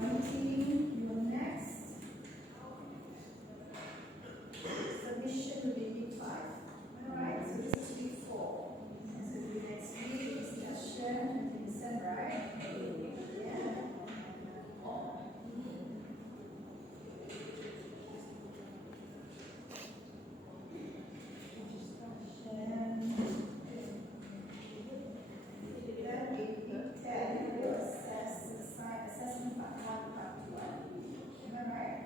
Your next submission will be week 5. Alright, so this is week 4. And so the next week is discussion in December, right? Yeah. Then week 10, we'll assess assessment part 1, part 2. Am I right?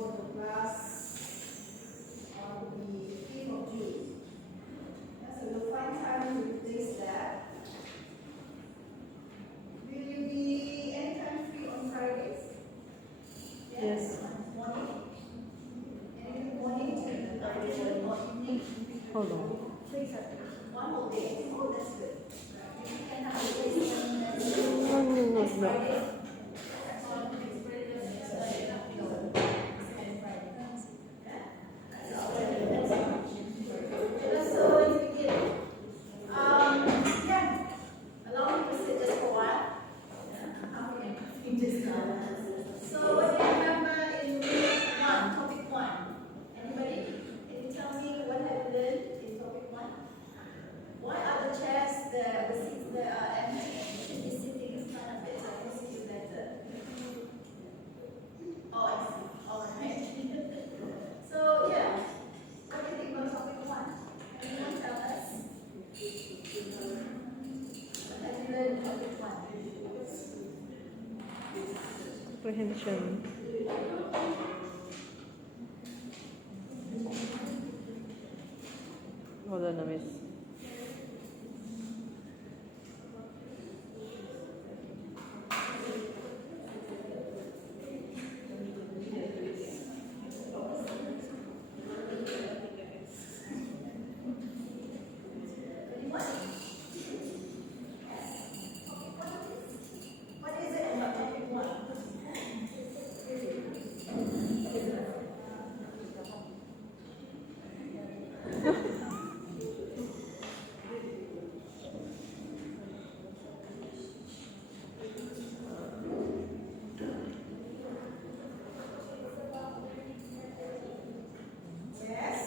For the class on the 5th of June. So you'll find time to replace that. Will you be anytime free on Fridays? Yes. Morning? Anything morning? Afternoon or evening? Hold on. One whole day. Oh, that's good. You can have a replacement No, next no. Friday. Comprehension. Hold on a miss. What is it and what topic one? Yes.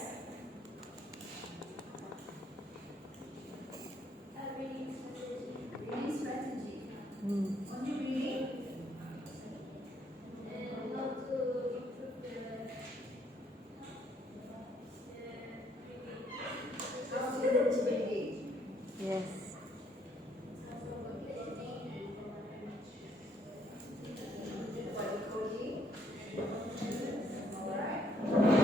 Reading strategy. Only reading. How to reading. Yes. What coding. Alright. Alright.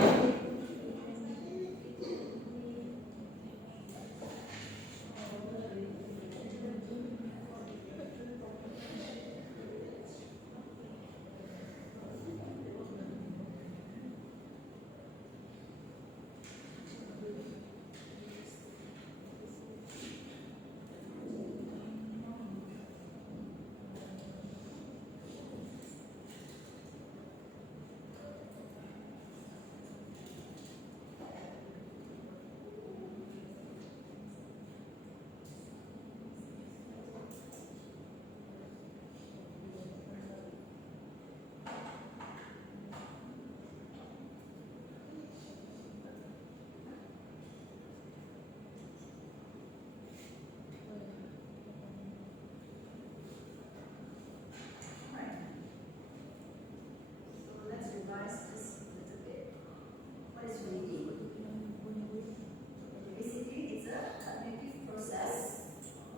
So let's revise this a little bit. What is reading? Basically, it's a cognitive process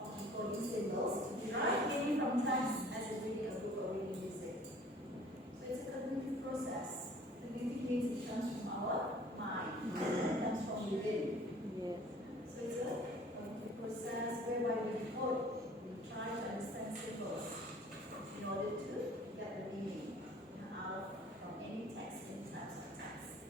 of decoding symbols to derive meaning from text as if reading a book or reading music. So it's a cognitive process. Cognitive means it comes from our mind and it comes from within. Yes. So it's a cognitive process whereby we decode, we try to understand symbols in order to get the meaning out from any text, any types of text.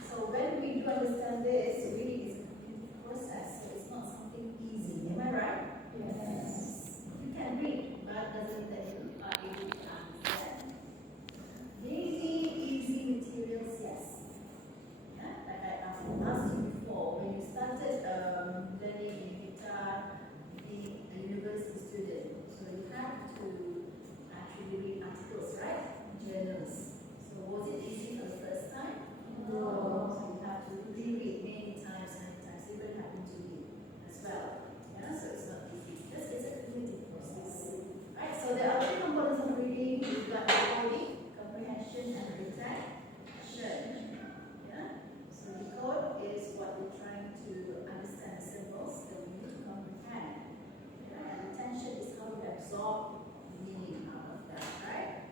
So when we do understand this, reading is a cognitive process, so it's not something easy. Am I right? Yes. You can read, but doesn't that you are able to understand. Easy materials, yes. Yeah? Like I asked you before, when you started learning guitar, being a university student, so you have to actually read articles, right? Journals. So was it easy for the first time? No. So you have to reread many times. It will happen to you as well. Yeah, so it's not easy. This is a cognitive process. Right, so there are three components of reading. You've got decoding, comprehension, and retention. Yeah? So decode is what we're trying to understand the symbols that we need to comprehend. Yeah? And retention is how we absorb meaning out of that, right?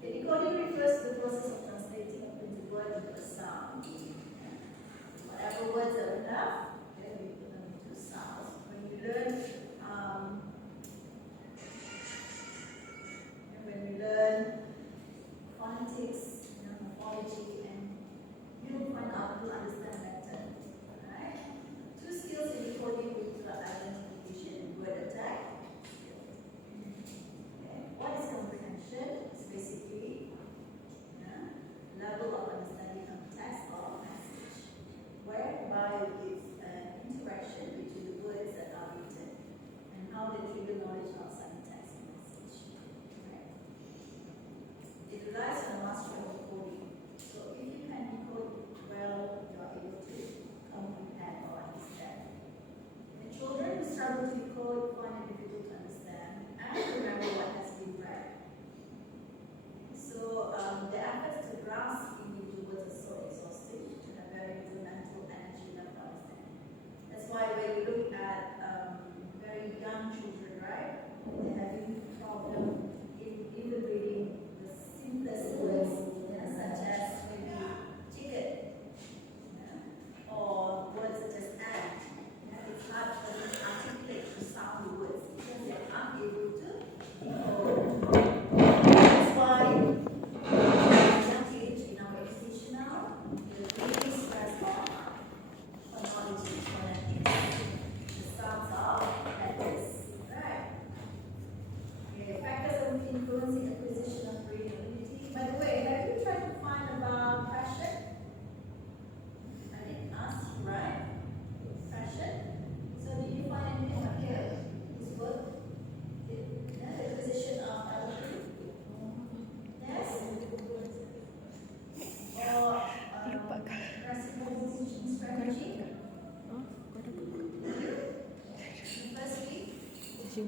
The decoding refers to the process of translating a printed word into a sound. Whatever words are enough, then we put them into sounds. When we learn phonetics, morphology, and you'll find out, you'll understand better. Alright? Two skills in decoding with identification, word attack. Okay. What is comprehension?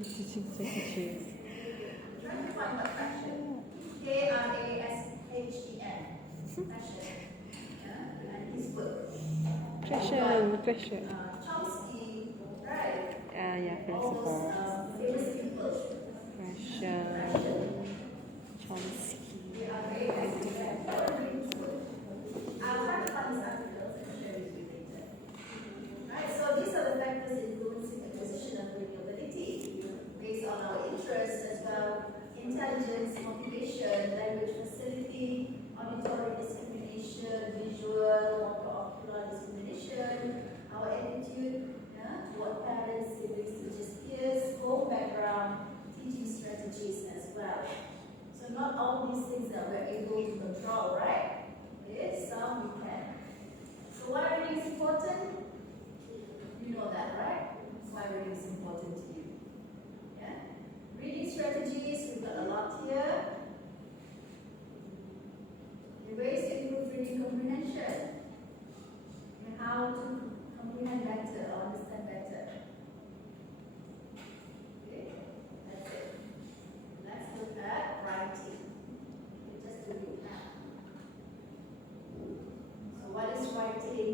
진짜 그치. Try to find what fraction. Krashen. Fraction. Yeah? And his book. Question. Chomsky, right? Yeah, All those philosopher. famous people. Question. Chomsky. They are very excellent. I'll try to find these articles and share with you later. Right, so these are the factors influencing acquisition of renewability based on our interests as well: intelligence, motivation, language facility, auditory discrimination, visual, motor ocular discrimination, our attitude toward parents, siblings, teachers, peers, home background, teaching strategies as well. So not all these things that we're able to control, right? Yes, some we can. So why reading is important? You know that, right? Why reading is important to you. Yeah? Reading strategies, we've got a lot here. The ways to improve reading comprehension. And how to comprehend better or understand better. Okay? That's it. Let's look at writing. Just to recap. So what is writing?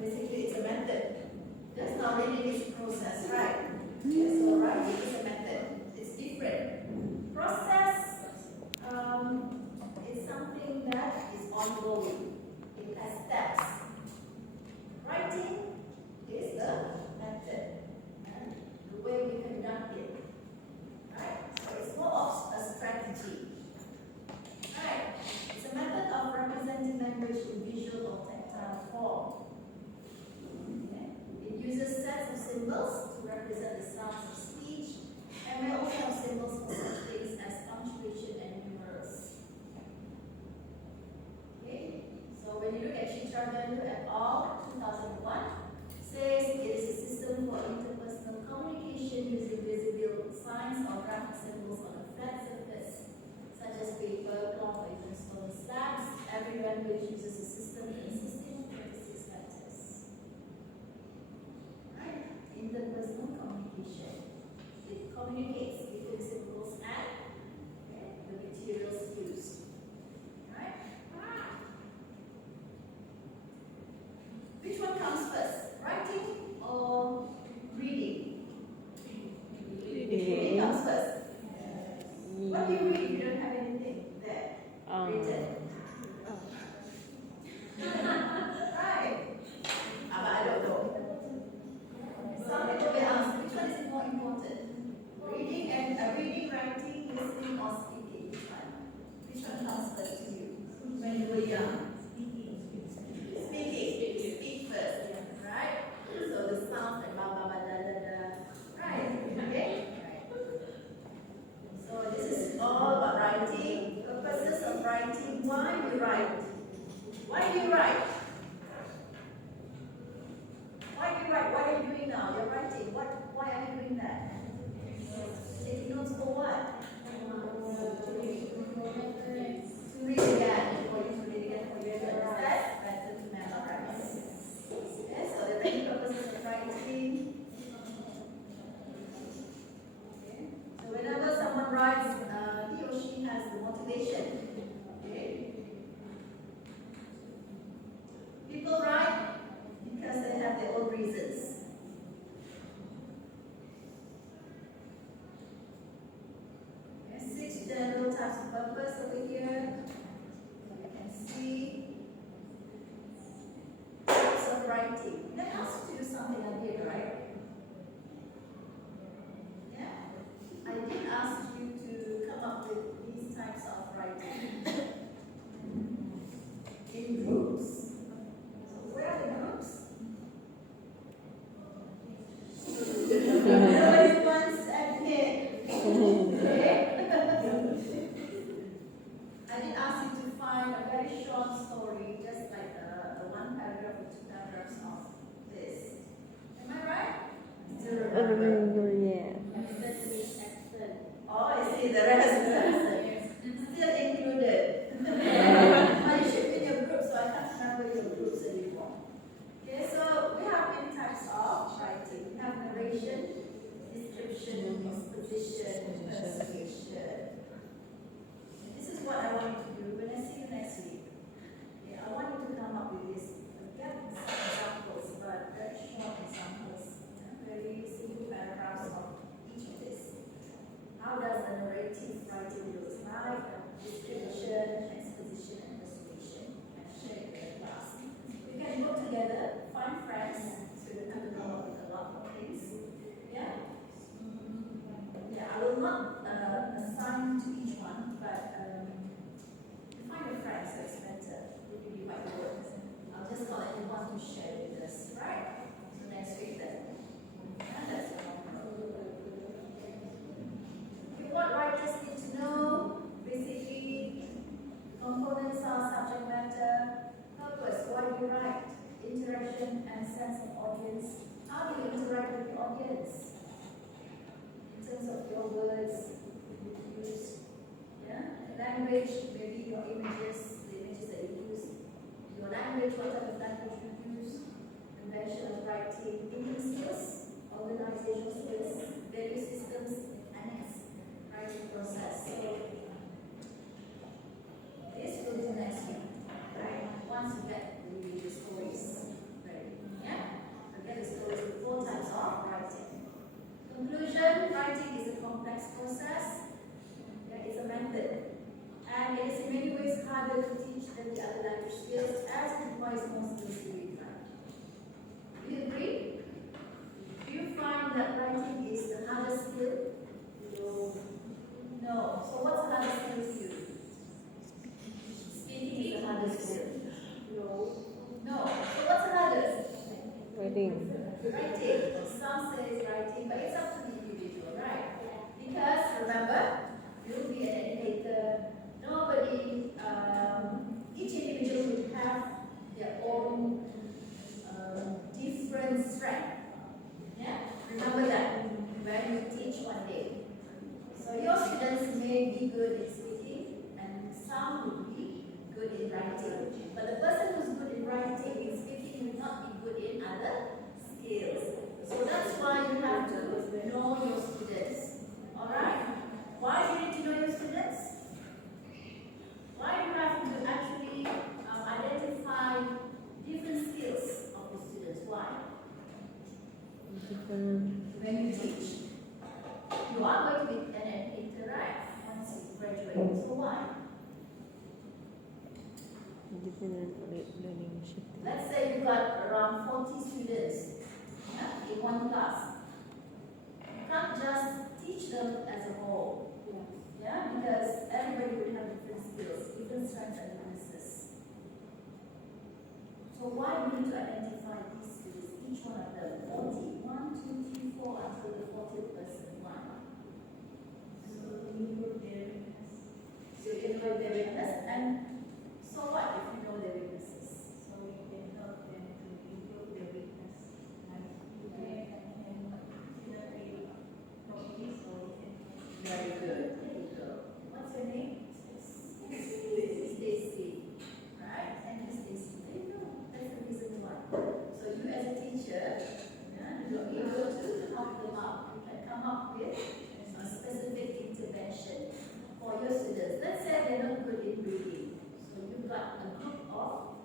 Basically, it's a method. Just not reading is a process, right? Yes, so writing is a method. It's different. Process is something that is ongoing. It has steps. Writing is a method, and the way we conduct it. Right? So it's more of a strategy. Right? It's a method of representing language in visual or tactile form. It uses sets of symbols to represent the sounds of speech, and may also have symbols for such things as punctuation and numerals. Okay, so when you look at Chitradelu et al. 2001, says it is a system for interpersonal communication using visible signs or graphic symbols on a flat surface, such as paper, cloth, or even stone slabs. Every language uses a system consisting of 26 letters. Right? Interpersonal communication. It communicates between symbols and the materials used. Right? Which one comes first? Writing or reading? Reading comes first. What do you read if you don't have anything there written? Right. But I don't know. Some people may ask, which one is more important? Reading and reading, writing, listening, or speaking? Which one comes first to you when you were young? Speaking. Speak first. Right? So the sounds like ba ba ba da da da. Right. Okay? So this is all about writing. Purposes of writing. Why you write? Why do you write? Why do you write? What are you doing now? You're writing. Why are you doing that? Taking notes for what? To read again. For you to read again. For you to understand. Better to memorize. Yes, so the main purposes of writing. Okay. So whenever someone writes, he or she has the motivation. Okay. People write because they have their own reasons. There's 6 general types of purpose over here. So you can see types of writing. That asks you to do something I did, right? Yeah? I did ask you to come up with these types of writing in groups. So where are the groups? Nobody wants to admit. Okay? I did ask you to find a very short story, just like the 1 paragraph or 2 paragraphs of this. Am I right? Still remember? Yeah. Oh, I see the rest. Still included. But you should be in your group, so I can't remember your groups anymore. Okay, so we have many types of writing. We have narration, writing looks like, description, exposition, and persuasion. And share it with the class. We can work together, find friends, so you don't have to come up with a lot of things. Yeah? Yeah, I will not assign to each one, but find a friend so it's better. It will be quite good. I'll just call it the one to share with us, right? So next week then. Yeah, that's your homework. Okay, what writers need to know? Basically, components are subject matter, purpose, why do you write, interaction and sense of audience. How do you interact with the audience? In terms of your words, you use, yeah? Language, maybe your images, the images that you use. Your language, what type of language you use. Convention of writing, thinking skills, organizational skills, value systems, mechanics, writing process. So this will do next week, right? Once you get the stories ready. Yeah? So get the stories with 4 types of writing. Conclusion, writing is a complex process. Yeah, it's a method. And it is in many ways harder to teach than the other language skills as it requires more skills to read and write. Do you agree? Do you find that writing is the hardest skill? No. No. So what's the hardest skill to you? Speaking is the hardest skill. No. No. So what's the hardest? Writing. Writing. Some say it's writing, but it's up to the individual, right? Because remember, you'll be an educator. Nobody, each individual will have their own different strength. Yeah? Remember that when you teach one day. So your students may be good in speaking and some will be good in writing. But the person who's good in writing and speaking will not be good in other skills. So that's why you have to know your students. Alright? Why do you need to know your students? Why do you have to actually identify different skills of the students? Why? When you teach, you are going to be an educator, right? Once you graduate. So why? Let's say you've got around 40 students, yeah, in one class. You can't just teach them as a whole. Yeah, because everybody will have different skills, different strengths and weaknesses. So why we need to identify these skills, each one of them, 40, 1, 2, 3, 4, until the 40th person. Why? So you know their weakness. So you know their weakness, and so what if you know their weaknesses? So we can help them to improve their weakness. Very good. What's your name? Stacy. Right? Thank you, Stacy. There you go. That's the reason why. So you as a teacher, yeah, you're able to help them out. You can come up with a specific intervention for your students. Let's say they're not good in reading. So you've got a group of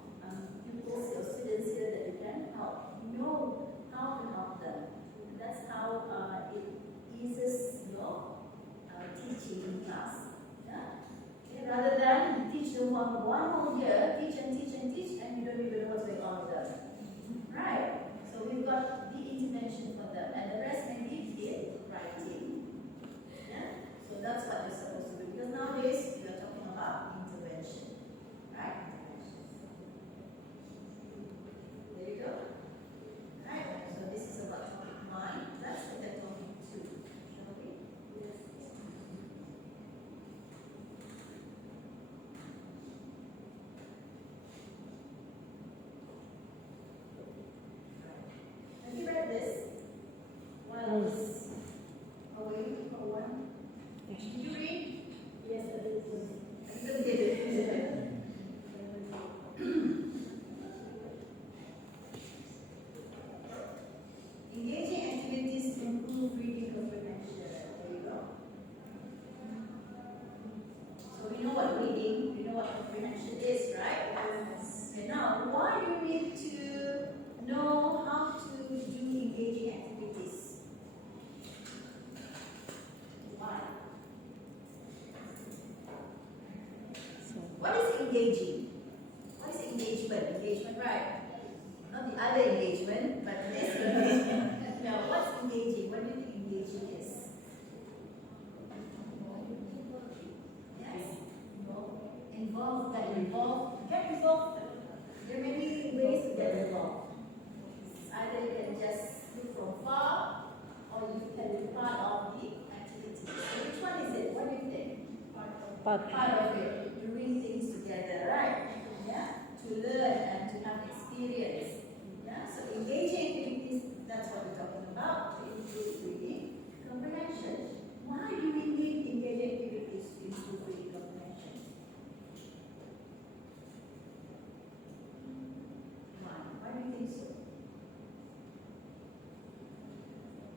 pupils or students here that you can help. You know how to help them. That's how it eases your teaching in class. Yeah? Okay, rather than teach them for 1 whole year, teach and teach and teach, and you don't even know what's going on with them. Right? So we've got the intervention for them, and the rest may be in writing. Yeah? So that's what you're supposed to do. Because nowadays we are talking about intervention. Right? There you go. Right? So this is about topic 9. Let's look at topic 2. Shall we? Yes. Have you read this while I was away for one? Yes. Did you read? engaging? What is engagement? Engagement, right? Not the other engagement, but this engagement. Now, what's engaging? What do you think engaging is? Yes? Involved, get involved. Get involved. There are many ways to get involved. Either you can just look from far, or you can be part of the activity. So which one is it? What do you think? Part of it. Doing things together, right? Yeah? To learn and to have experience. Yeah? So engaging is that's what we're talking about. To improve reading comprehension. Why do we need engaging activities to improve reading comprehension? Why do you think so?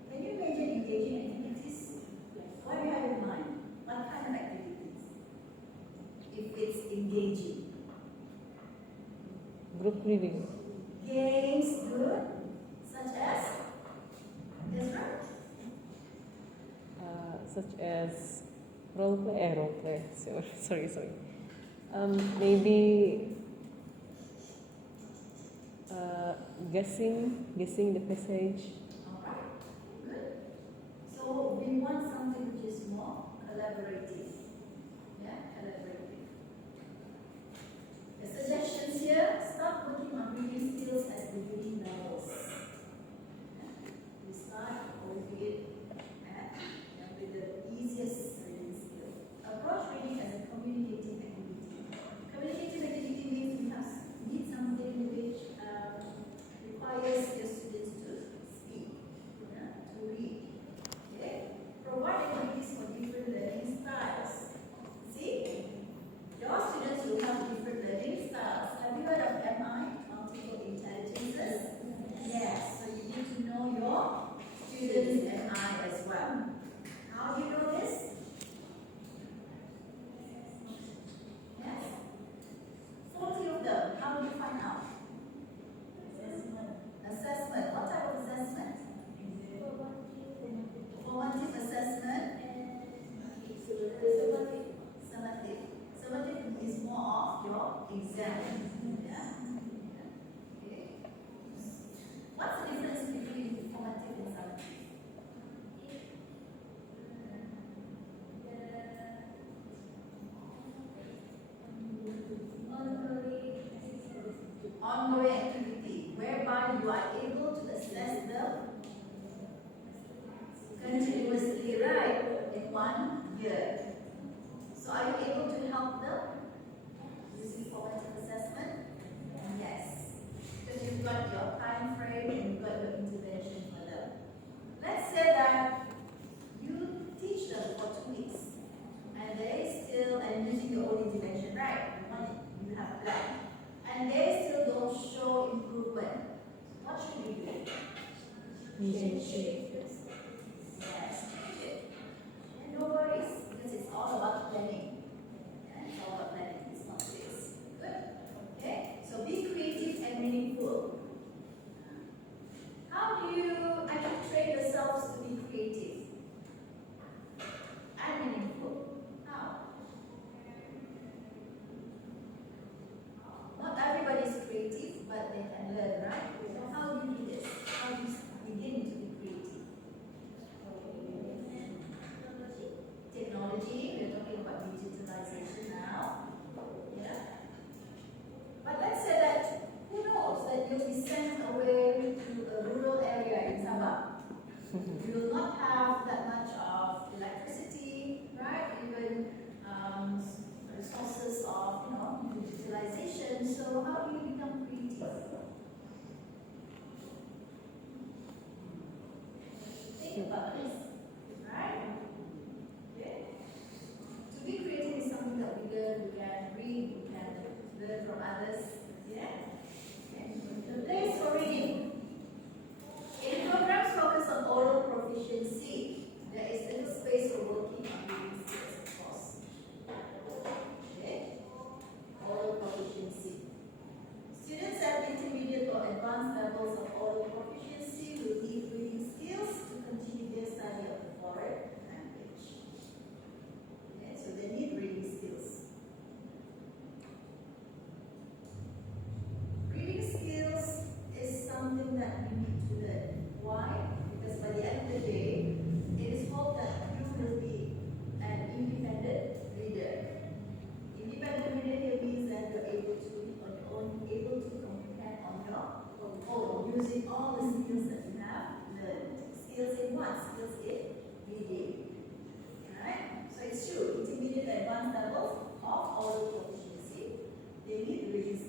Can you imagine engaging activities? What do you have in mind? What kind of activities? If it's engaging. Group reading. Games, good. Such as? Ezra? Such as role play. Sorry. Maybe guessing the passage. Alright, good. So we want something which is more collaborative. Yeah, collaborative. The suggestions here, start working on reading skills at the beginning levels. Yeah. We start with it with the easiest reading skill. Approach reading as a communicating activity. Communicating activity means we need something which requires your students to speak, to read. Okay? Provide activities for different learning styles. See? Your students will have different learning styles. Have you heard of MI, multiple intelligences? Yes. So you need to know your students' MI as well. How do you know this? Yes? 40 of them. How do you find out? Assessment. What type of assessment? Formative assessment. Summative is more of your exam. Yeah? Okay. What's the difference between formative and summative? Ongoing activity whereby you are able to assess them continuously, right, in 1 year. So are you able to help them using formative assessment? Yes, because you've got your time frame and you've got your intervention for them. Let's say that you teach them for 2 weeks and they still, and using your own intervention, right? You have planned. And they still don't show improvement. What should we do? Change it. Yes, change it. And no worries, because it's all about planning. Yeah, it's all about planning. It's not this. Good. Okay. So be creative and meaningful. How do you actually train yourselves to be creative and meaningful? How? Not everybody is creative, but they can learn, right? So how do you do this? How do you begin to be creative? Technology, we're talking about digitalization now. Yeah? But let's say that, who knows, that you'll be sent away to a rural area in Sabah. You will not have that much of electricity, right? Even resources of, digitalization. So how do you become creative? Think about this, right? Okay. To be creative is something that we learn, we can read, we can learn from others. Yeah? Okay. The place for reading. In programs focus on oral proficiency, there is little space for working on reading skills, of course. Okay? Oral proficiency. Students at intermediate or advanced levels of oral proficiency will need reading skills to continue their study of the foreign language. Okay, so they need reading skills.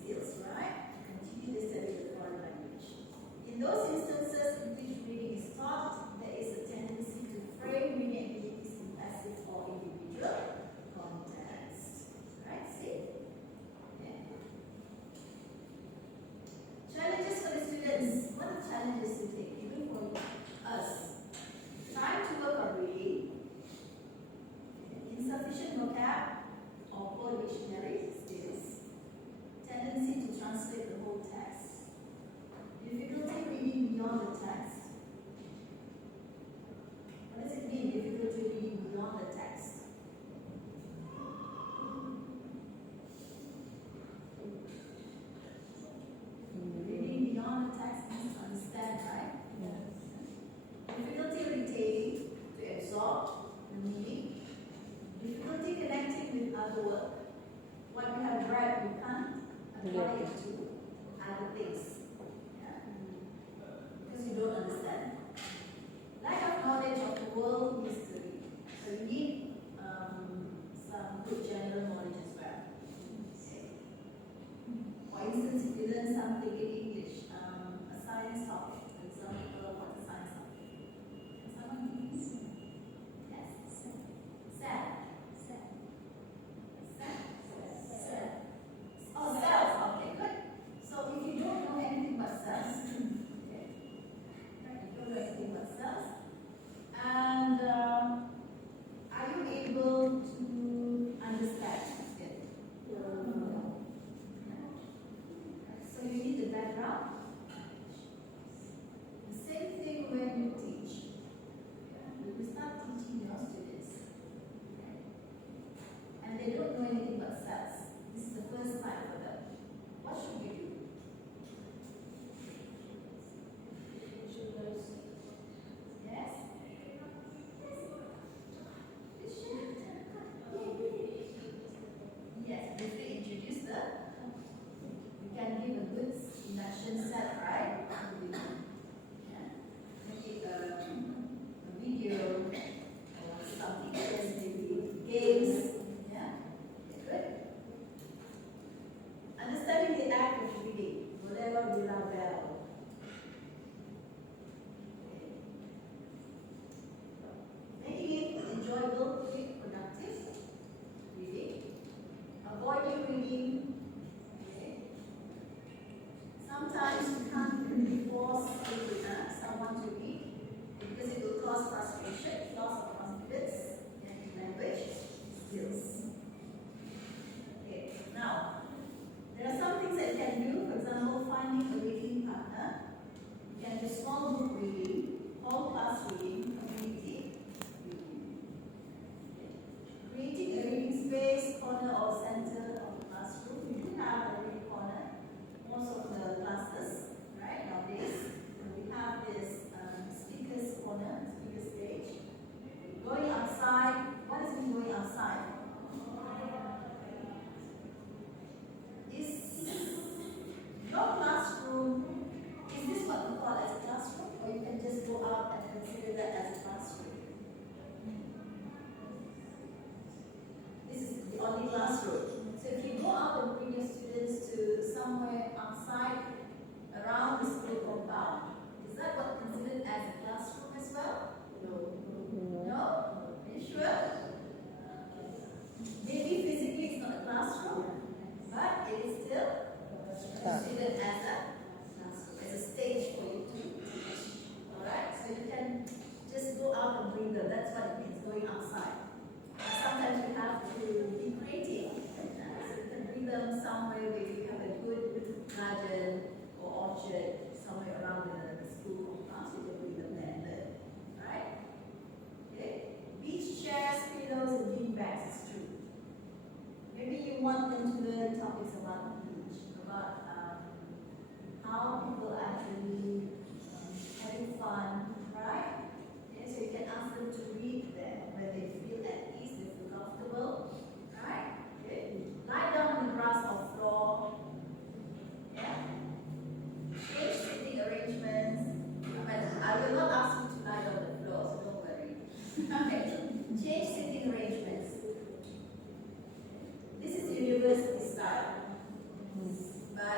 skills, right? Continue the study of the foreign language. In those instances in which reading is taught, there is a tendency to frame reading activities in passive or individual context. Right? See? Yeah. Challenges for the students. What are the challenges you think? Even for us. Trying to work on reading. Insufficient vocab or poor dictionary skills. Tendency to translate the whole text. Difficulty reading beyond the text. What does it mean, difficulty reading beyond the text? Reading beyond the text means to understand, right? Difficulty retaining, to absorb the meaning. Difficulty connecting with other work. What you have read, you can't apply it to other things. Yeah? Because you don't understand. Lack of knowledge of the world history. So you need some good general knowledge as well. Okay. For instance, if you learn something in English, a science topic, for example, what's a science topic? Can someone please? Yes. Cell. Oh, cells. Okay, good. So if you don't know anything about cells, okay, you don't know anything about cells, and are you able to understand it? No. So you need the background. The same thing when you teach. When you start teaching your students, and they don't know anything about cells. This is the first time for them. What should we do? Yes? Yes, briefly introduce the. You can give a good induction set, right? Yeah. Maybe a video or something else, maybe games. Yeah? Good. Understanding the act of reading, whatever we love well. Making it enjoyable, quick, productive reading. Avoiding reading. Okay. Sometimes you can't really force someone to read because it will cause frustration, loss of confidence, and language skills. Okay, now, there are some things that you can do. For example, finding a reading partner. You can do small group reading, whole class reading, community reading. Okay. Creating a reading space, corner or center of the classroom. We do have a reading corner. Most of the classes, right, nowadays, we have this speaker's corner, speaker stage. Going outside, what does it mean going outside? Is your classroom, is this what we call as a classroom? Or you can just go out and consider that as a classroom? This is the only classroom. So if you go out and bring your students to somewhere outside, around the school compound, is that what considered as a classroom as well? No? Are you sure? Maybe physically it's not a classroom, but it is still considered as a classroom, as a stage for you to teach. Alright? So you can just go out and bring them. That's what it means, going outside. Sometimes you have to be creative. So you can bring them somewhere where you have a good garden or orchard, somewhere around the school compound, so you can bring them there and learn. Right? Okay? Beach chairs, pillows, and bean bags is true. Maybe you want them to learn topics about the beach, about how people actually having fun, right? Okay, so you can ask them to read there where they feel at ease, they feel comfortable, right? Okay. Lie down on the grass or floor. Yeah. Change sitting arrangements. I will not ask you to lie on the floor, so don't worry. Okay. Change sitting arrangements. This is university style. But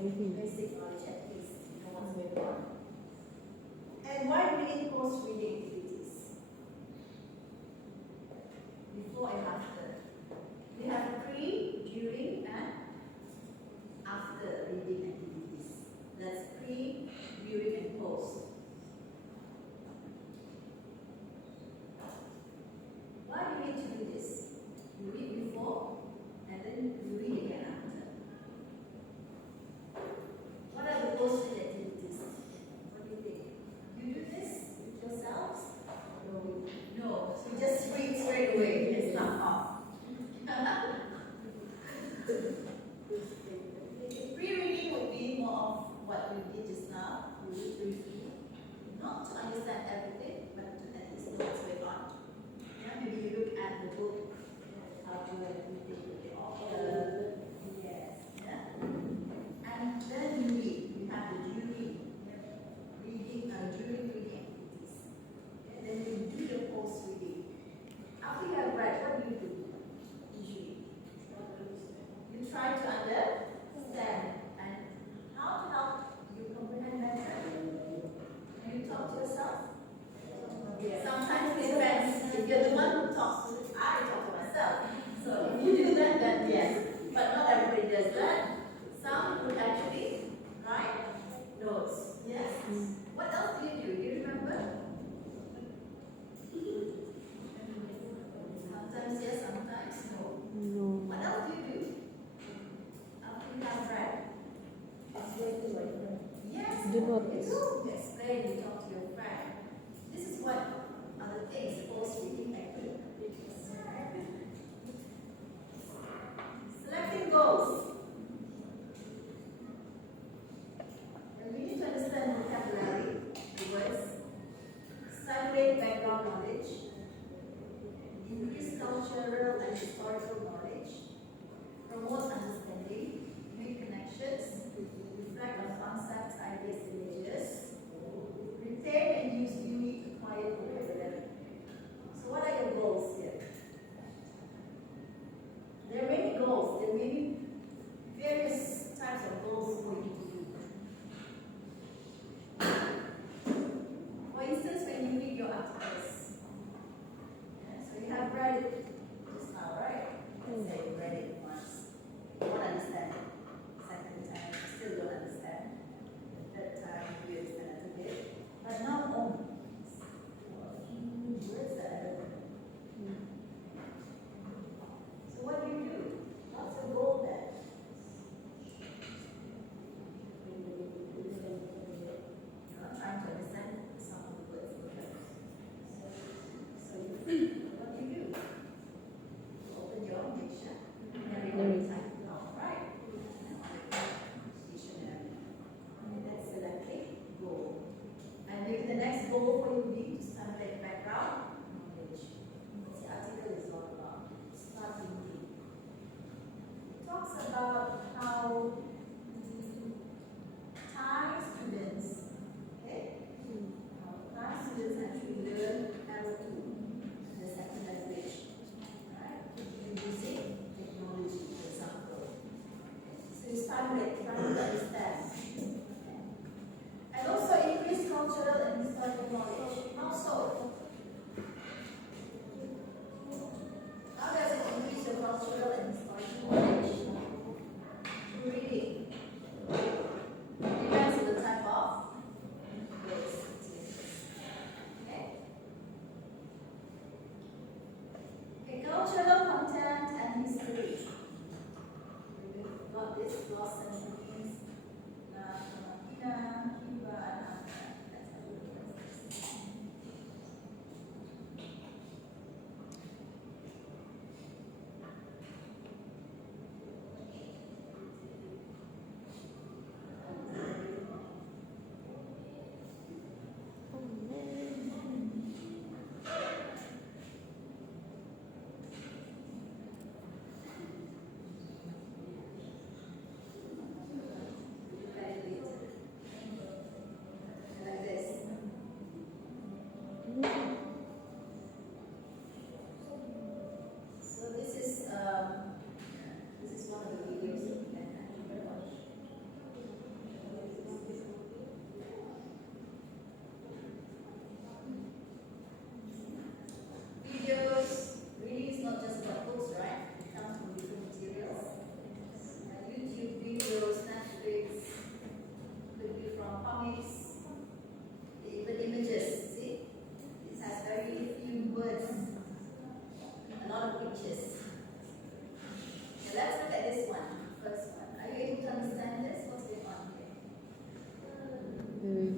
Basic knowledge at least. No one's very on. And why do we need post-reading activities? Before and after. We have pre, during, and after reading activities. That's pre, during, and post. Why do you need to do this? You read before, and then you read again after. What are the post-read activities? What do you think? You do this with yourselves? No. So you just read straight away. It's not off. Pre-reading would be more of what we did just now. We read briefly, not to understand everything, but to at least know what's going on. Yeah, maybe you look at the book, how to read the author. Yes. Yeah. And then you read. You have the during reading, during reading activities. And then you do the post-reading. After you have read, what do? Usually, you try to understand and how to help you comprehend better. And you talk to yourself. Sometimes it depends. If you're the one who talks to, I talk to myself. So if you do that, then yes. But not everybody does that. Some would actually write notes. Yes. What else do you do? Do you remember? Sometimes yes, sometimes no. No. What else do you do? After you have read? Yes. Do notice. You explain, you talk to your friend. This is what other things post-reading activities. Selecting goals. And we need to understand vocabulary, the words, stimulate background knowledge, increase cultural and historical knowledge, promote understanding, make connections, reflect on concepts, ideas, images, retain and use newly acquired vocabulary. So what are your goals here? There are many goals. There are many various types of goals for you to do. For instance, when you read your articles, so you have read it just now, right? Let's say you read it once. You don't understand it. Second time, you still don't understand. Third time, you understand it a bit. But not only. A few words that I don't know. So what do? What's the goal then? I'm trying to understand some of the words. So what do? You open your dictionary. Every time. All right. Dictionary. Okay, that's selecting goal. And maybe the next goal for you would be to stimulate background knowledge. What's the article is all about? Start reading. It talks about how Thai students, okay, how Thai students actually learn Arab the second language, right? Using technology, for example. So you stimulate, try to understand. And also increase cultural and historical knowledge. How so? How does it increase your cultural and historical knowledge? Through reading. Depends on the type of books it is. Okay? Okay, cultural content and history. We've got this lost centuries.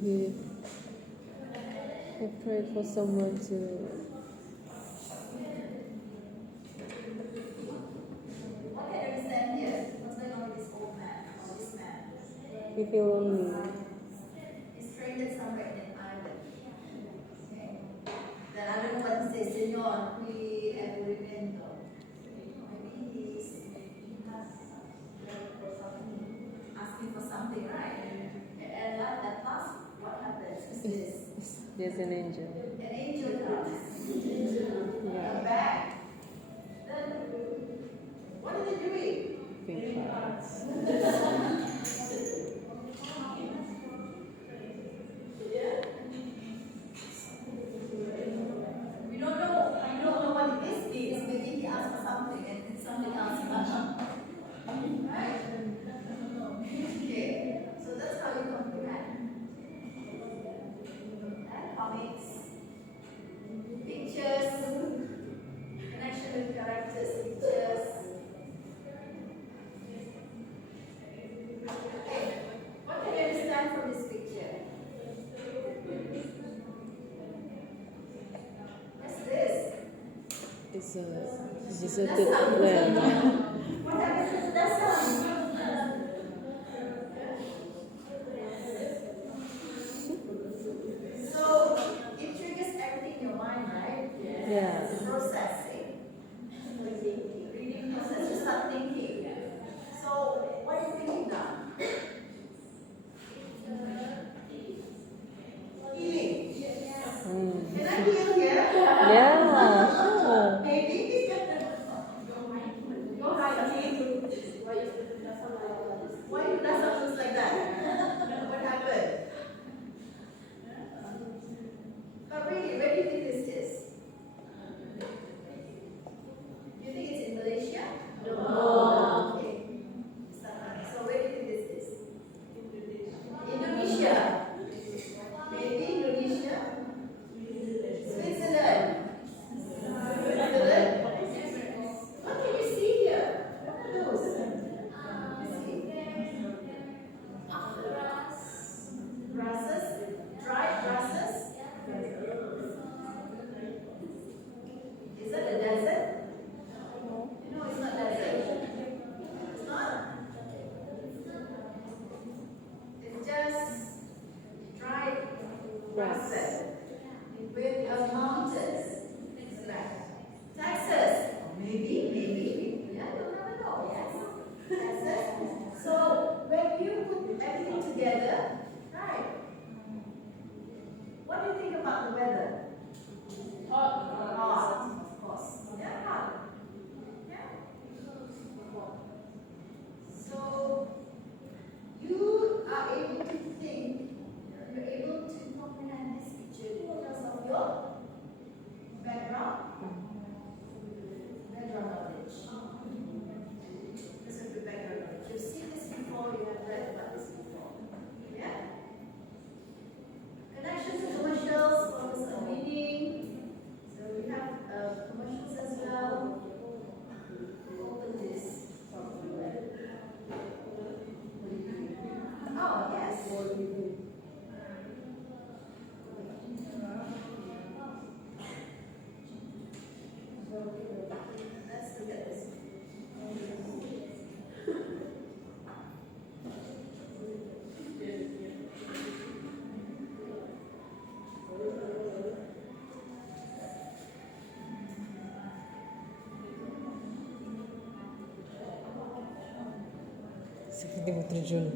good. I prayed for someone to What can you understand here? What's going on with this old man or this man? he feel lonely. He's stranded somewhere in an island. Okay. Then I don't know what he says, Señor, qui aburrimento. Maybe he's asking for something, right? And at last, what happens is this. There's an angel. An angel comes. Yeah. Come back. Then, what are they doing? Big flowers. We don't know what this is. Maybe he asked for something and it's something else. Right? Okay. So that's how you comprehend. And comics, pictures, connection with characters, pictures. Okay. What can you understand from this picture? What's this? It's a deserted land. What happens to the sun? So it triggers everything in your mind, right? Yeah. Processing. Reading process, you start thinking. So what are you thinking now? Healing. Can I heal here? Yeah, sure. Maybe. Go hiking. Why you does not look like that? What happened? But really, where do you think this is? You think it's in Malaysia? No. Okay. So where do you think this is? Indonesia. Maybe Indonesia. Switzerland. Switzerland. What can you see here? What are those? Grasses, dried grasses. Is that a desert? No, it's not desert. It's not. It's just dried grasses with a mountains. Texas. Maybe. Yeah, you'll never know. Yes. Texas. So when you put everything together, right? What do you think about the weather? Hot, of course. Yeah, hot. Yeah. So you are able to think, you're able to comprehend this picture because of your background knowledge. This is the background knowledge. You've seen this before, you have read about this before. Yeah? Connections to commercials, focus on meaning. So we have commercials as well. Open this. Oh, yes. Let's look at this. Seperti mau terjun.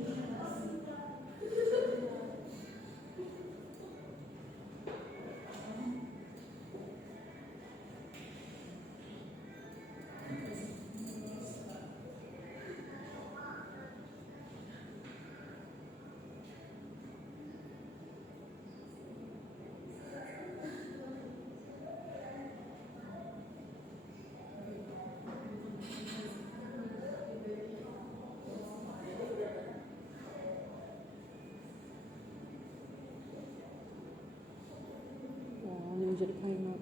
Ini menjadi kalimat.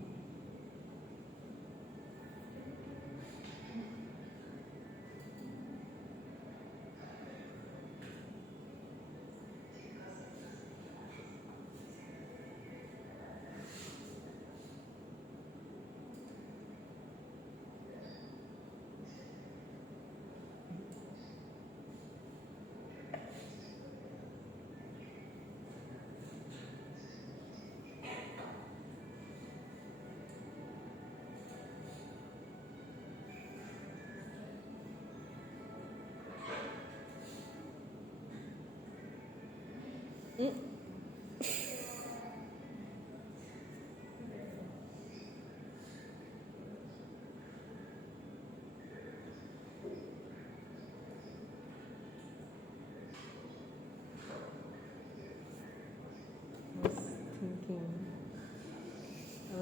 I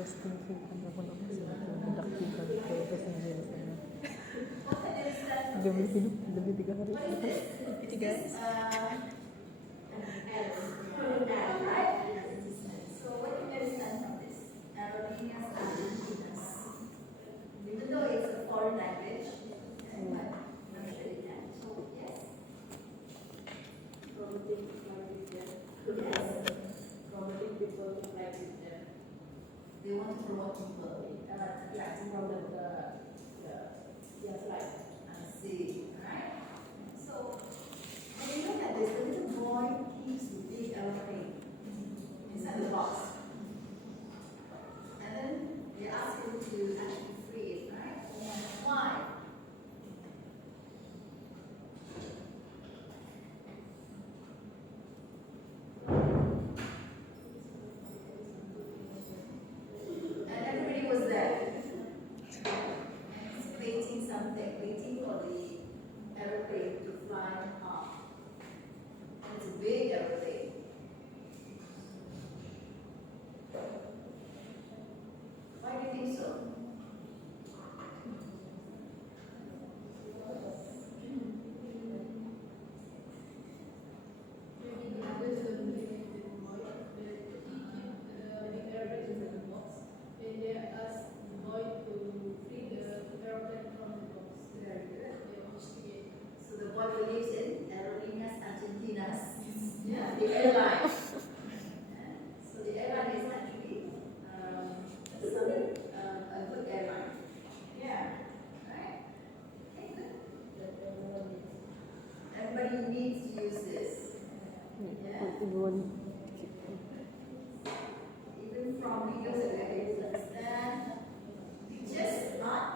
was thinking ano ko naman sa daktikan ko kasi nangyari sa ano. Dami tiga hari. Tiga. So what do you understand from this? Aerolíneas Argentinas. Even though it's a foreign language, but I'm sure you can. So yes. Promoting people to fly with them. They want to promote people. Yeah, to promote the flight. I see. Right? So when you look at this, the little boy keeps the big aeroplane inside the box. And then they ask him to actually free it, right? Why? And everybody was there, anticipating something, waiting for the aeroplane to fly off. And it's a big aeroplane. Why do you think so? So the boy believes in Aerolíneas Argentinas. Yeah, the airline. So the airline is actually a good airline. Yeah. Right? Okay, good. Everybody needs to use this. Yeah. Even from videos that we are able to understand, pictures not.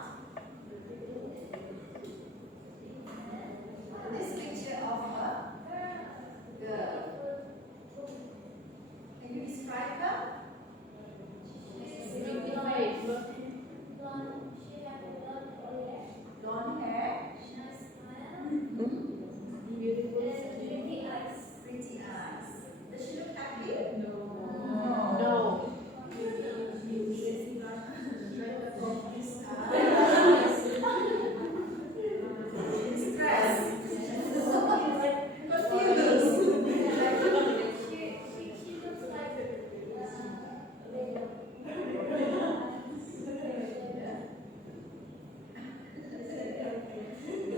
This picture of a girl. Can you describe her? Blonde hair. Pretty eyes. Does she look happy? No. Stress.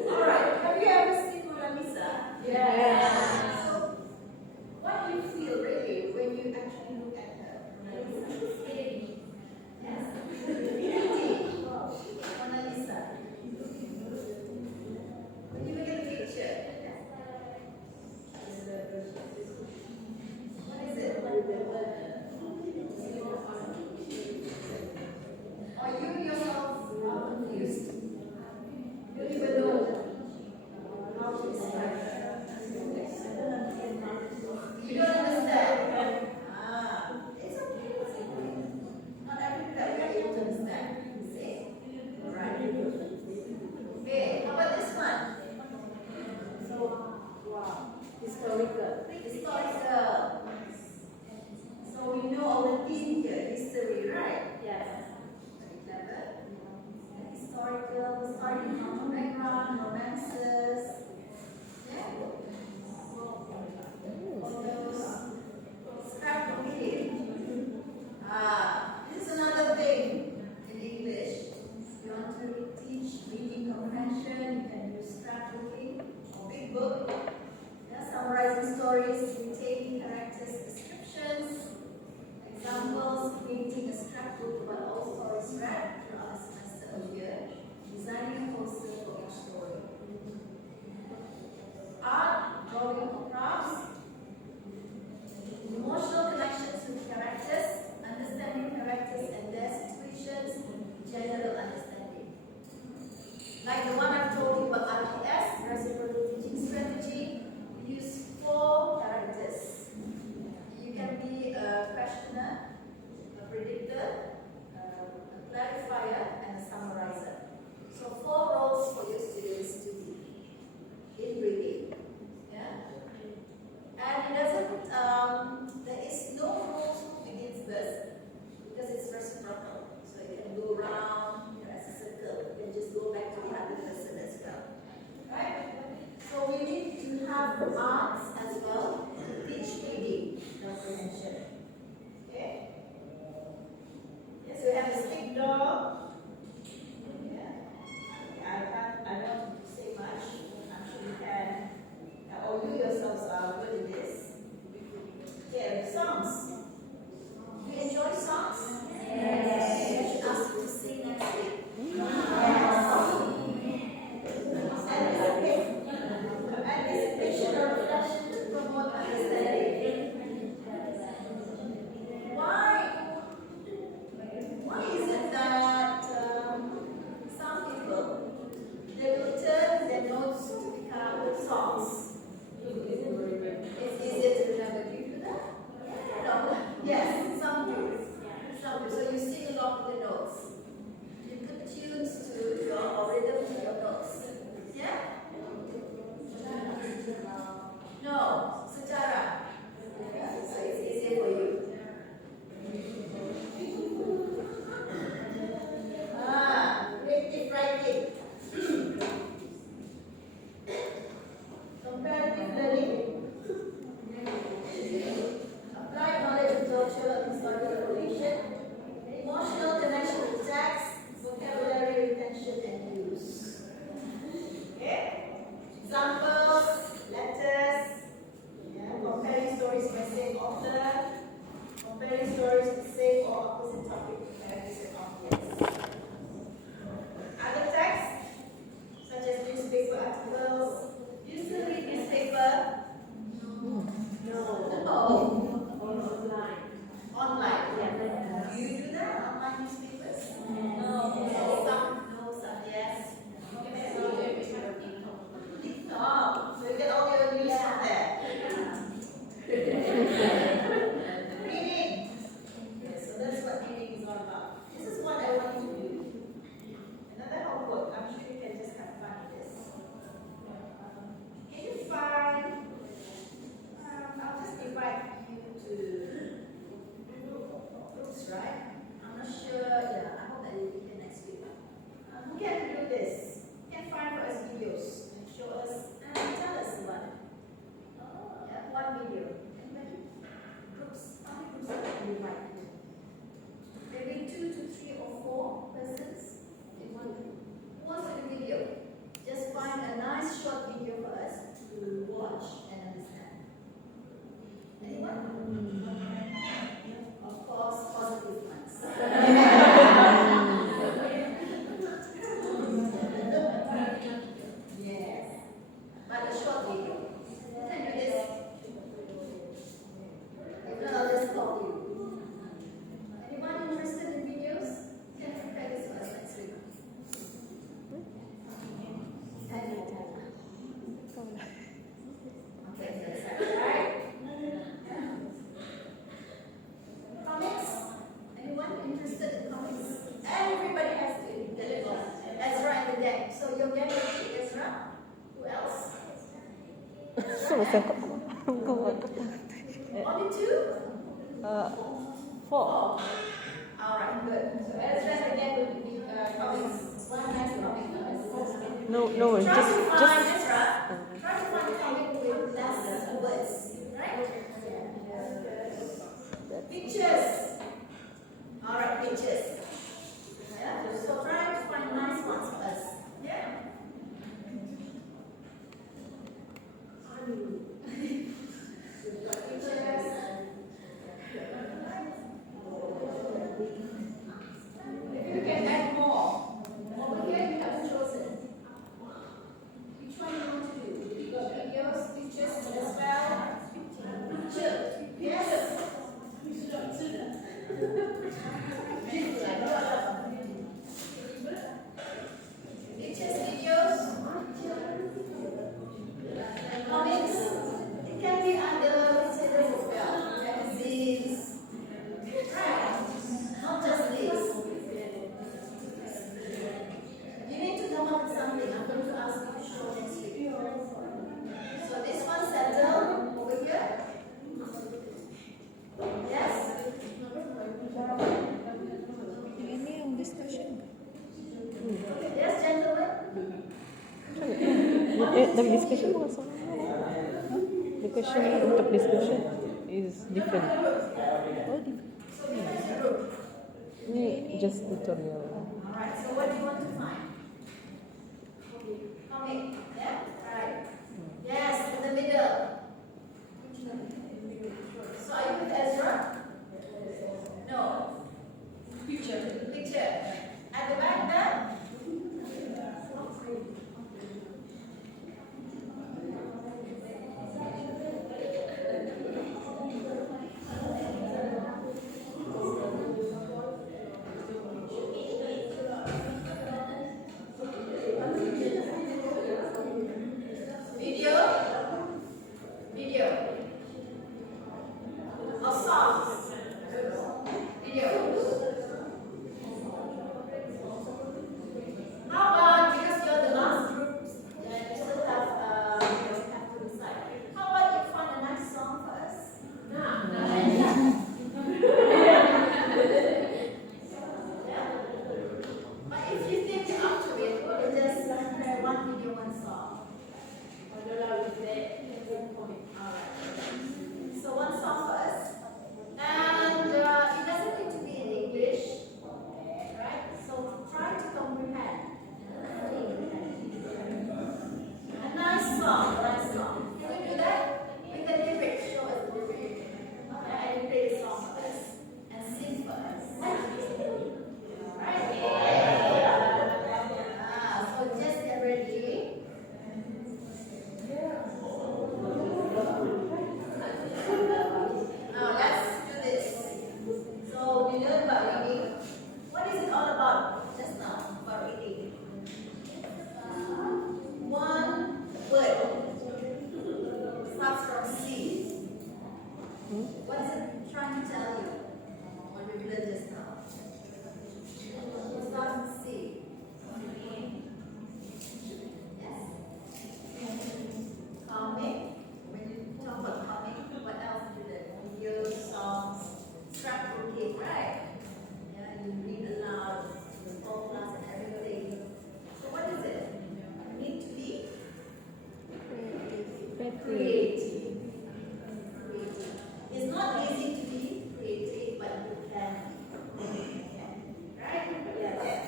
All right. Have you ever seen Mona Lisa? Yes. So, what do you feel really when you actually look at her? Mona Lisa. Yes. Pretty. Mona Lisa. When you look at the picture, what is it? Are you yourself confused? You don't even know how to describe her. You don't understand. It's okay. It's okay. Not everybody are able to understand. See? Alright. Okay, how about this one? Historical. So we know all the theme here, history, right? Yes. Very clever. Historical, starting from background, romances. Yeah. All those scrapbooking. This is another thing in English. If you want to teach reading comprehension, you can use scrapbooking or big book. Yeah, summarizing stories, retaining characters, descriptions, examples, creating a scrapbook about all stories read throughout the semester or year, designing a poster for each story. Art, drawing or crafts, emotional connections with characters, understanding characters and their situations, general understanding. Like the one I've told you about RPS, reciprocal teaching strategy, we use 4 characters. arts as well to teach reading comprehension. Okay? Yes, we have a stick dog. Yeah. I don't want to say much. I'm sure you can. Or you yourselves are good in this. Yeah, songs. Do you enjoy songs? Yes. I should ask you to sing next week. Anticipation or reflection to promote understanding. Why is it that some people they will turn their notes to become songs? It's easier to remember. Do you do that? No. Yes, some do. Some do. So you sing along with the notes. You put tunes to your or rhythm to your notes. Yeah? No. Secara. So it's easier for you. Creative writing. Comparative learning. Applied knowledge of social and historical relation. Emotional connection with text, vocabulary retention and use. Okay? Examples, letters, comparing stories by same author, comparing stories with same or opposite topic with values and objects. Other texts, such as newspaper articles. Do you still read newspaper? No. Online. Do you do that? Online newspapers? No. Some yes. TikTok. So you get all your news from there. Reading. Yes, so that's what reading is all about. This is what I want you to do. Another homework. I'm sure you can just have fun with this. Can you find? I'll just invite you to groups, right? I'm not sure. Yeah, I hope that you'll be here next week. Who can do this? Who can find for us videos and show us and tell us about it? Yeah, one video. Anybody? Groups. How many groups are you invite? Maybe 2 to 3 or 4 persons in one group. Who wants to do video? Just find a nice short video for us to watch and understand. Anyone? Of course, positive ones. Yes. But a short video. You can do this. If not, I'll just call you. Anyone interested in videos? Can you prepare this for us next week? Okay, that's right. Comics? Anyone interested in comics? Everybody has to deliver. Ezra and the deck. So you're getting Ezra? Who else? Only 2? 4. Alright, good. So Ezra and the deck will be comics. One nice comic. No worries. Try to find Just. Ezra. Try to find a comic with less words. Right? Pictures. Alright, pictures. Yeah? So try to find nice ones for us. Yeah? Pictures. You can add more. Over here you have chosen. Which one you want to do? You got videos, pictures as well. Picture. Yes. Pictures, videos, comics. It can be other materials as well. Magazines. Right. Not just this. You need to come up with something. I'm going to ask you to show next week. So this one settled over here. Yes? Ini yung discussion. Yes, gentlemen? Nag-discussion mo sa The question untuk discussion is different. Oh, di- So which one is the root? Ini just tutorial. Alright, so what do you want to find? Comic, yeah? Right. Yes, in the middle. So are you with Ezra? No. Picture. Picture. At the back there? Video? Video. Or songs? Video. How about, because you're the last group, and you still have, you have to decide. How about you find a nice song for us? Yeah? But if you think you're up to it, we'll just play one video, one song. Alright. So one song first. And it doesn't need to be in English. Right? So try to comprehend. A nice song, nice song. Can we do that? With the lyrics, show us the lyrics. Okay, and play the song for us. And sing for us. Right? So just get ready. Now let's do this. So we learned about reading. What is it all about just now about reading? One word starts from C. What is it trying to tell you? What we learned just now. It starts with C. Yes. Comic. When you talk about comic, what else do you learn? Videos, songs, scrapbooking, right? Yeah, you read aloud, the whole class and everything. So what is it? You need to be creative. Creative. It's not easy to be creative, but you can be. Right? Yeah.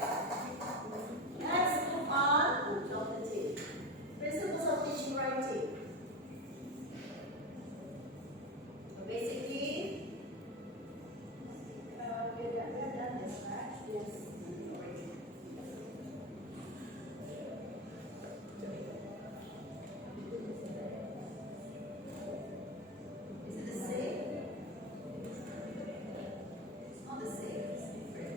Let's move on. Talkative. Principles of teaching writing. So basically, we've done this, right? Yes. Is it the same? It's not the same. It's different.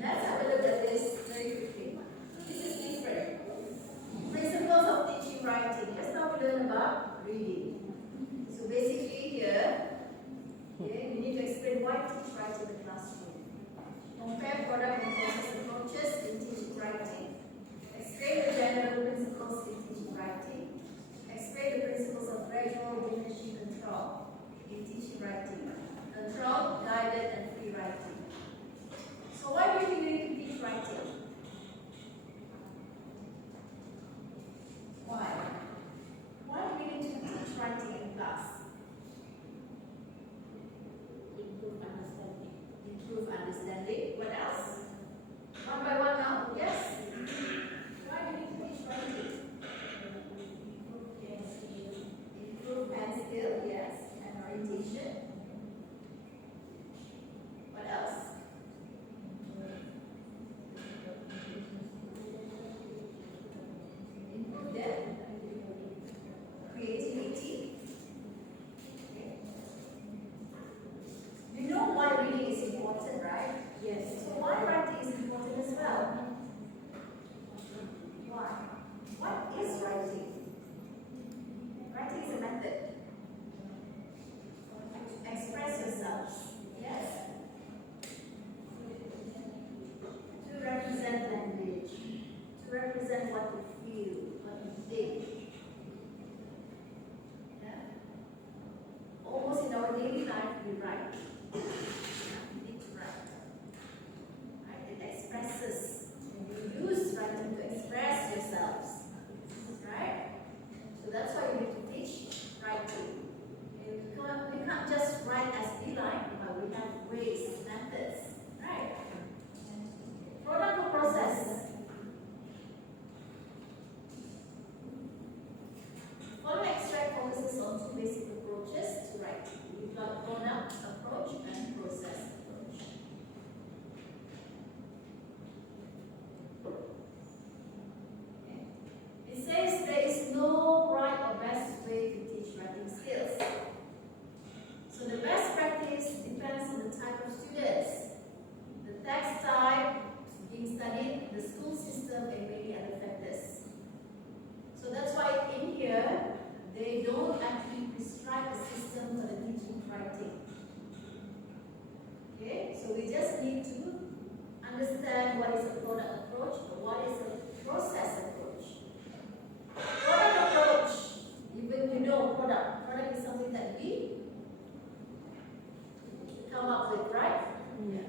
Let's have a look at this very quickly. This is different. Principles of teaching writing. Just now we learned about reading. So basically here, okay, we need to explain why teach writing in the classroom. Compare product and process approaches in teaching writing. Explain the general principles in teaching writing. Explain the principles of gradual diminishing control in teaching writing. Control, guided, and free writing. So why do you think we need to teach writing? Why? understanding. What else? One by one now. Yes. Why do you need to teach writing? Improve hand skill. Yes. And orientation. What else? Improve their creativity. Okay. You know why reading is important, right? Yes. So why writing is important as well? Why? What is writing? Writing is a method to express yourselves. Yes. To represent language. To represent what you feel, what you think. Yeah. Almost in our daily life, we write. You need to write. Right? It expresses. You use writing to express yourselves. Right? So that's why you need to teach writing. You can't just write as we like, but we have ways, methods. Right? Product or process? Following extract focuses on two basic approaches to writing. We've got product approach and process approach. Okay. It says there is no right or best way to teach writing skills. So the best practice depends on the type of students, the text type being studied, the school system, and many other factors. So that's why in here, they don't actually prescribe a system for the teaching of writing. Okay, so we just need to understand what is a product approach or what is a process approach. Product approach, even you know product is something that we come up with, right? Yeah.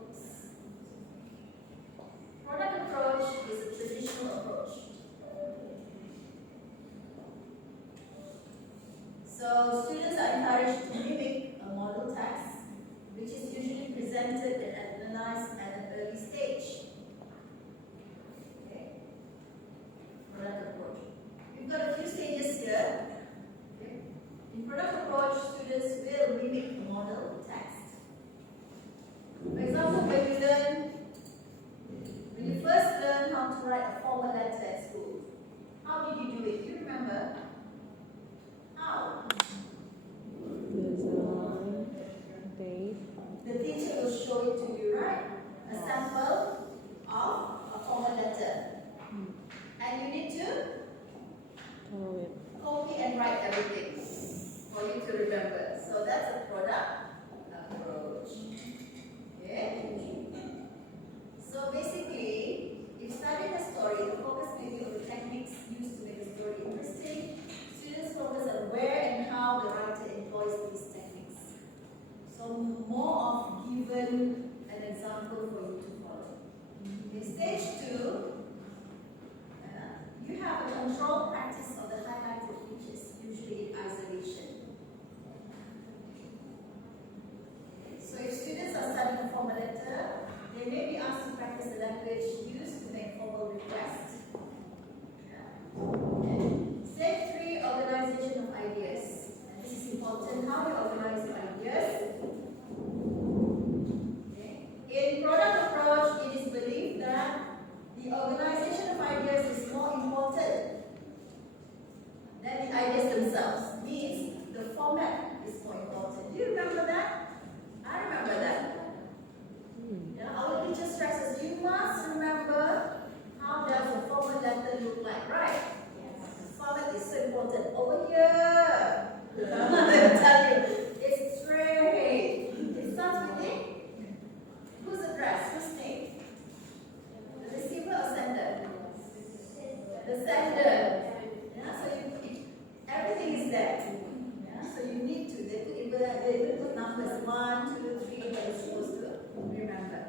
Oops. Product approach is a traditional approach. So students are encouraged to mimic a model text, which is usually presented and analyzed at an early stage. Okay. Product approach. We've got a few stages here. Okay. In product approach, students will mimic a model text. For example, when you first learn how to write a formal letter at school, how did you do it? Do you remember? How? Design, date. The teacher will show it to you, right? A sample of a formal letter. And you need to copy and write everything for you to remember. So that's a product approach. Okay? So basically, if studying a story, the focus may be on the techniques used to make a story interesting. Students focus on where and how the writer employs these techniques. So more of given an example for you to follow. In stage 2, you have a controlled practice of the highlighted features, usually in isolation. So if students are studying a formal letter, they may be asked to practice the language used to make formal requests. Stage 3, organization of ideas. And this is important, how you organize your ideas. Okay. In product approach, it is believed that the organization of ideas is more important than the ideas themselves. Means the format is more important. Do you remember that? I remember that. Yeah, our teacher stresses, you must remember how does a formal letter look like, right? Yes. Format is so important. Over here, they'll tell you, it's straight. It starts with name. Who's address? Whose name? The receiver or sender? The sender. Yeah, so everything is there. Yeah, so you need to, they put numbers 1, 2, 3, that you're supposed to remember.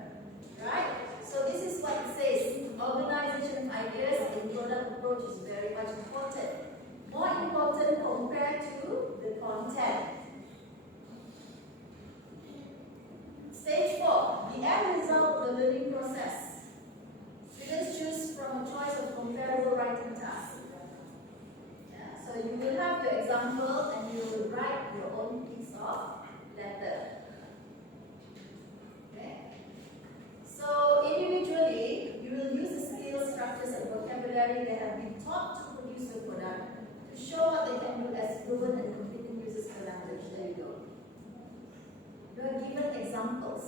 Right? So this is what it says. Organization of ideas in product approach is very much important. More important compared to the content. Stage 4 example and you will write your own piece of letter. Okay? So individually, you will use the skills, structures, and vocabulary that have been taught to produce a product to show what they can do as fluent and competent users of the language. There you go. You are given examples.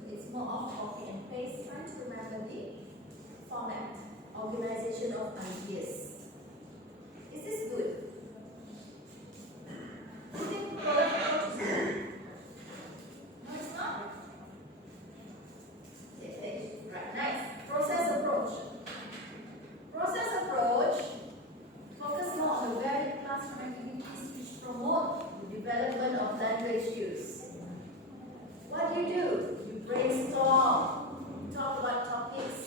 So it's more of copy and paste, trying to remember the format, organization of ideas. Is this good? Do you think product approach is good? No, it's not. Okay, right, nice. Process approach. Process approach focus more on the varied classroom activities which promote the development of language use. What do? You brainstorm. You talk about topics.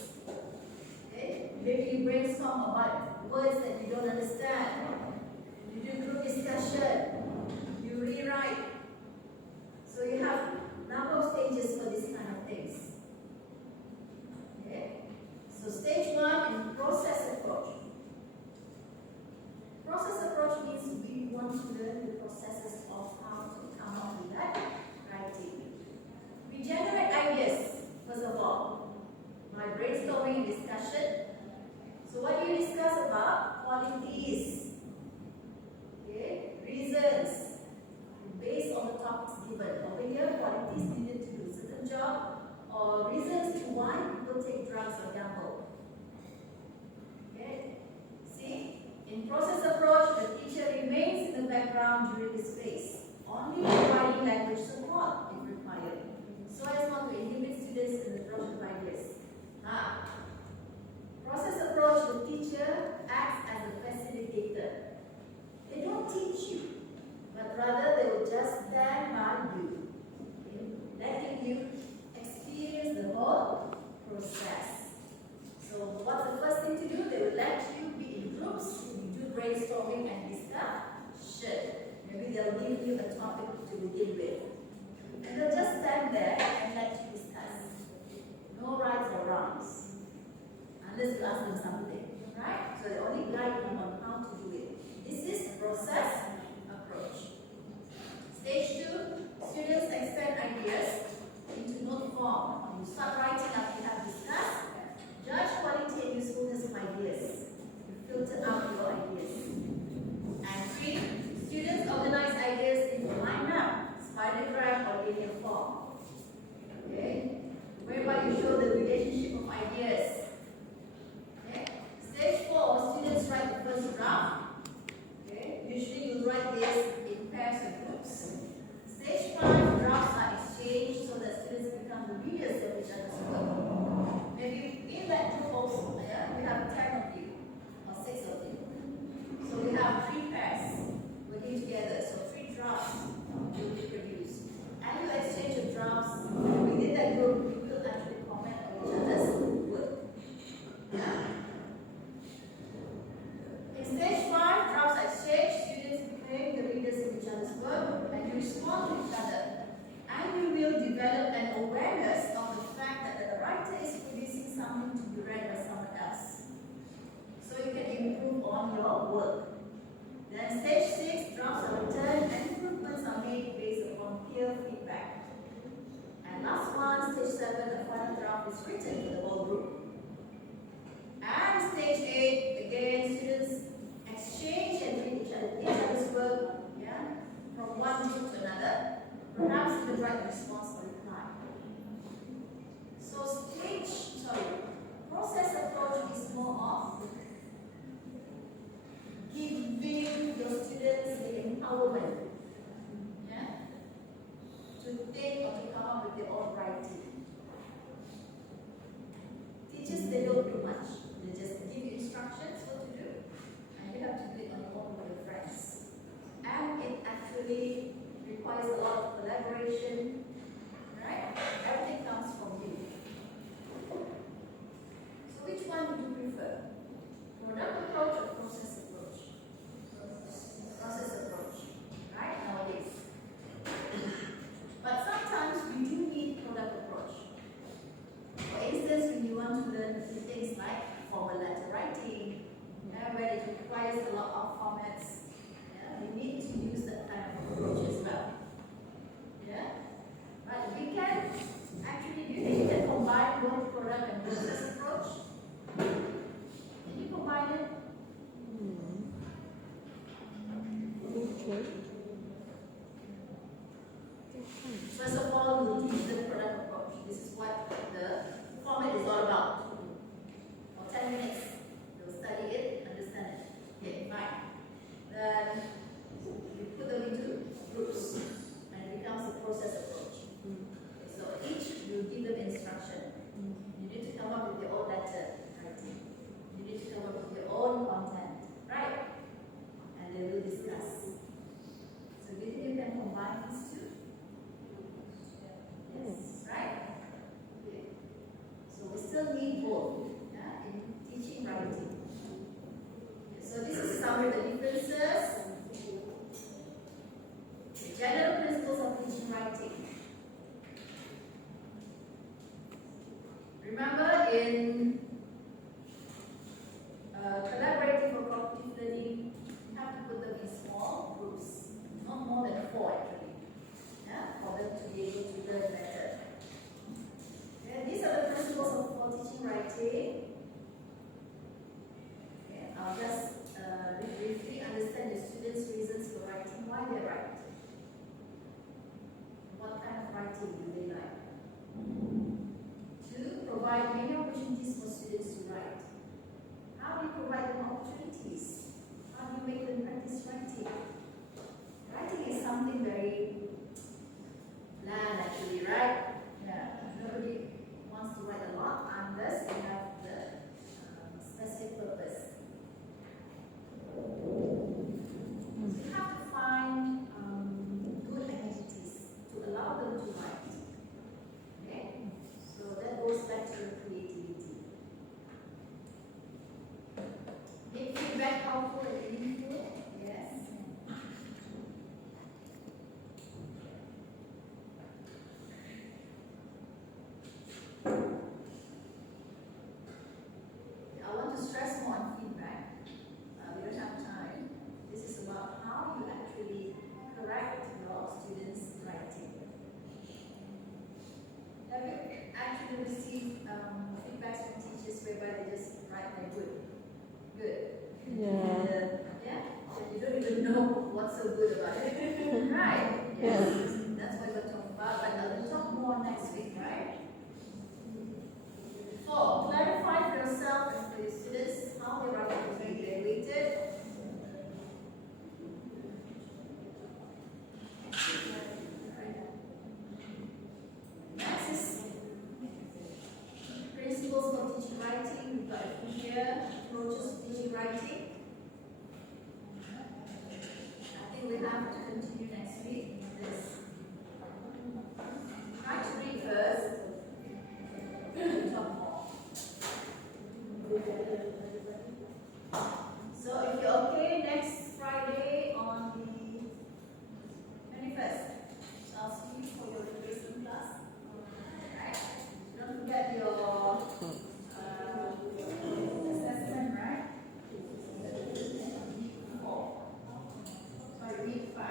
Okay? Maybe you brainstorm about words that you don't understand. You do group discussion. You rewrite. So you have a number of stages for these kind of things. Okay? So stage 1 is process approach. Process approach means we want to learn the processes of how to come up with that writing. We generate ideas, first of all, by brainstorming and discussion. So what do you discuss about? Qualities, okay, reasons, based on the topics given. Over here, qualities needed to do a certain job, or reasons to why people take drugs or gamble. Okay, see, in process approach, the teacher remains in the background during this phase, only providing language support if required, so as not to inhibit students in the production of ideas. Process approach, the teacher acts as a facilitator. They don't teach you, but rather they will just stand by you, okay, letting you experience the whole process. So what's the first thing to do? They will let you be in groups, you do brainstorming and discussion. Maybe they'll give you a topic to begin with. And they'll just stand there and let you discuss. No rights or wrongs. Unless you ask them something. Right? So they only guide you on how to do it. This is process approach. Stage 2, students extend ideas into note form. You start writing after you have discussed. Judge quality and usefulness of ideas. You filter out your ideas. And 3, students organize ideas into lineup, spidergram, or linear form. Okay? Whereby you show the relationship of ideas. Okay? Stage 4, students write the first draft. Okay? Usually you write this in pairs or groups. Stage 5, drafts are exchanged so that students become the readers of each other's work. Maybe in that group also, yeah, we have 10 of you or 6 of you. So we have 3 pairs working together. So 3 drafts will be produced. And you exchange your drafts. Within that group, you will actually comment on each other's work. Yeah. In stage 5, drafts exchange, students become the readers of each other's work, and you respond to each other. And you will develop an awareness of the fact that the writer is producing something to be read by someone else. So you can improve on your work. Then stage 6, drafts are returned and improvements are made based upon peer feedback. And last one, stage 7, the final draft is written for the whole group. And stage 8, again, students exchange and read each other's work, yeah, from one group to another. Perhaps even write a response or reply. So process approach is more of giving your students the empowerment, yeah, to think or to come up with their own writing. Teachers, they don't do much. They just give you instructions what to do, and you have to do it on your own with your friends. And it actually requires a lot of collaboration, right? Everything comes from you. So which one would you prefer? Product approach or process approach? Process approach, right? Nowadays. But sometimes we do need product approach. For instance, when you want to learn things like formal letter writing, where it requires a lot of formats, yeah? you need to use that kind of approach as well. Yeah? But we can actually, do you think you can combine both product and process approach? Can you combine it? Okay. First of all, we'll teach the product approach. This is what the format is all about. For 10 minutes, you'll study it, understand it. Okay, fine. Then you put them into groups, and it becomes a process approach. Okay, so each you give them instruction. You need to come up with your own letter writing. You need to come up with your own content, right? And they will discuss. So do you think you can combine these two? Yes, right? Okay. So we still need both, yeah, in teaching writing. Okay, so this is summary the differences. The general principles of teaching writing. Remember in collaborative or cognitive learning, you have to put them in small groups, not more than 4 actually, yeah, for them to be able to learn better. And these are the principles for teaching writing. Okay, I'll just briefly understand the students' reasons for writing, why they write. What kind of writing do they like? 2, provide many opportunities for students to write. How do you provide them opportunities? How do you make them practice writing? Writing is something very bland actually, right? Yeah, nobody wants to write a lot unless they have the specific purpose. So you have to find good activities to allow them to write. Okay? So that goes back to the creativity. Make feedback helpful and meaningful? Yes. I want to stress more on feedback. We don't have time. This is about how you actually correct your students' writing. Have you actually received feedbacks from teachers whereby they just write like good? Good. Yeah. Yeah? And you don't even know what's so good about it. Right? Yes. That's what we're talking about, but I'll talk more next week, right? 4, clarify for yourself and for your students how their writing is being evaluated. Next is principles for teaching writing. We've got a few here. Approaches to teaching writing. I think we have to continue next week with this. Try to read first. We'll talk more. So if you're okay, next Friday on the 21st, I'll see you for your literacy class. Right? Don't forget your assessment, right? Week 4. Sorry, week 5.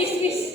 Miss.